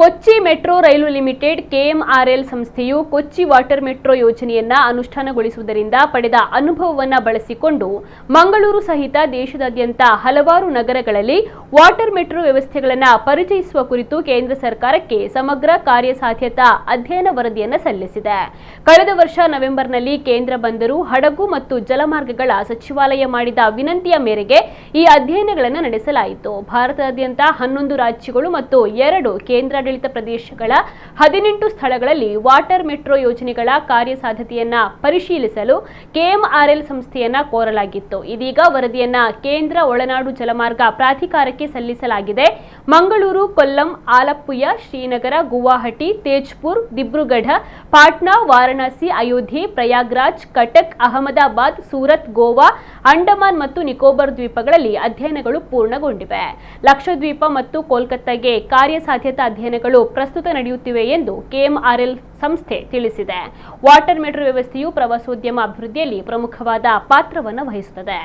ಕೊಚ್ಚಿ metro ರೈಲು limited ಕೆಎಂಆರ್ಎಲ್ ಸಂಸ್ಥೆಯು ಕೊಚ್ಚಿ water metro ಯೋಜನೆಯನ್ನ ಅನುಷ್ಠಾನಗೊಳಿಸುವುದರಿಂದ ಪಡೆದ ಅನುಭವವನ್ನು ಬಳಸಿಕೊಂಡು ಮಂಗಳೂರು ಸಹಿತ ದೇಶದಾದ್ಯಂತ ಹಲವಾರು ನಗರಗಳಲ್ಲಿ ವಾಟರ್ ಮೆಟ್ರೋ ವ್ಯವಸ್ಥೆಗಳನ್ನು ಪರಿಚಯಿಸುವ ಕುರಿತು ಕೇಂದ್ರ ಸರ್ಕಾರಕ್ಕೆ ಸಮಗ್ರ ಕಾರ್ಯಸಾಧ್ಯತಾ ಅಧ್ಯಯನ ವರದಿಯನ್ನು ಸಲ್ಲಿಸಿದೆ. ಕಳೆದ ವರ್ಷ ನವೆಂಬರ್ನಲ್ಲಿ ಕೇಂದ್ರ ಬಂದರು, ಹಡಗು ಮತ್ತು ಜಲಮಾರ್ಗಗಳ ಸಚಿವಾಲಯ ಮಾಡಿದ ವಿನಂತಿಯ ಮೇರೆಗೆ ಈ ಅಧ್ಯಯನಗಳನ್ನು ನಡೆಸಲಾಯಿತು. ಭಾರತದಾದ್ಯಂತ 11 ರಾಜ್ಯಗಳು ಮತ್ತು 2 ಕೇಂದ್ರಾಡಳಿತ ಪ್ರದೇಶಗಳ 18 ಸ್ಥಳಗಳಲ್ಲಿ ವಾಟರ್ ಮೆಟ್ರೋ ಯೋಜನೆಗಳ ಕಾರ್ಯಸಾಧ್ಯತೆಯನ್ನ ಪರಿಶೀಲಿಸಲು ಕೆಎಂಆರ್ಎಲ್ ಸಂಸ್ಥೆಯನ್ನ ಕೋರಲಾಗಿತ್ತು. ಇದೀಗ ವರದಿಯನ್ನ ಕೇಂದ್ರ ಒಳನಾಡು ಜಲಮಾರ್ಗ ಪ್ರಾಧಿಕಾರಕ್ಕೆ ಸಲ್ಲಿಸಲಾಗಿದೆ. ಮಂಗಳೂರು, ಕೊಲ್ಲಂ, ಆಲಪ್ಪುಯ, ಶ್ರೀನಗರ, ಗುವಾಹಟಿ, ತೇಜ್ಪುರ್, ದಿಬ್ರುಗಢ, ಪಾಟ್ನಾ, ವಾರಣಾಸಿ, ಅಯೋಧ್ಯೆ, ಪ್ರಯಾಗ್ರಾಜ್, ಕಟಕ್, ಅಹಮದಾಬಾದ್, ಸೂರತ್, ಗೋವಾ, ಅಂಡಮಾನ್ ಮತ್ತು ನಿಕೋಬಾರ್ ದ್ವೀಪಗಳಲ್ಲಿ ಅಧ್ಯಯನಗಳು ಪೂರ್ಣಗೊಂಡಿವೆ. ಲಕ್ಷದ್ವೀಪ ಮತ್ತು ಕೋಲ್ಕತ್ತಾಗೆ ಕಾರ್ಯಸಾಧ್ಯತಾ ಅಧ್ಯಯನಗಳು ಪ್ರಸ್ತುತ ನಡೆಯುತ್ತಿವೆ ಎಂದು ಕೆಎಂಆರ್ಎಲ್ ಸಂಸ್ಥೆ ತಿಳಿಸಿದೆ. ವಾಟರ್ ಮೆಟ್ರೋ ವ್ಯವಸ್ಥೆಯು ಪ್ರವಾಸೋದ್ಯಮ ಅಭಿವೃದ್ಧಿಯಲ್ಲಿ ಪ್ರಮುಖವಾದ ಪಾತ್ರವನ್ನು ವಹಿಸುತ್ತದೆ.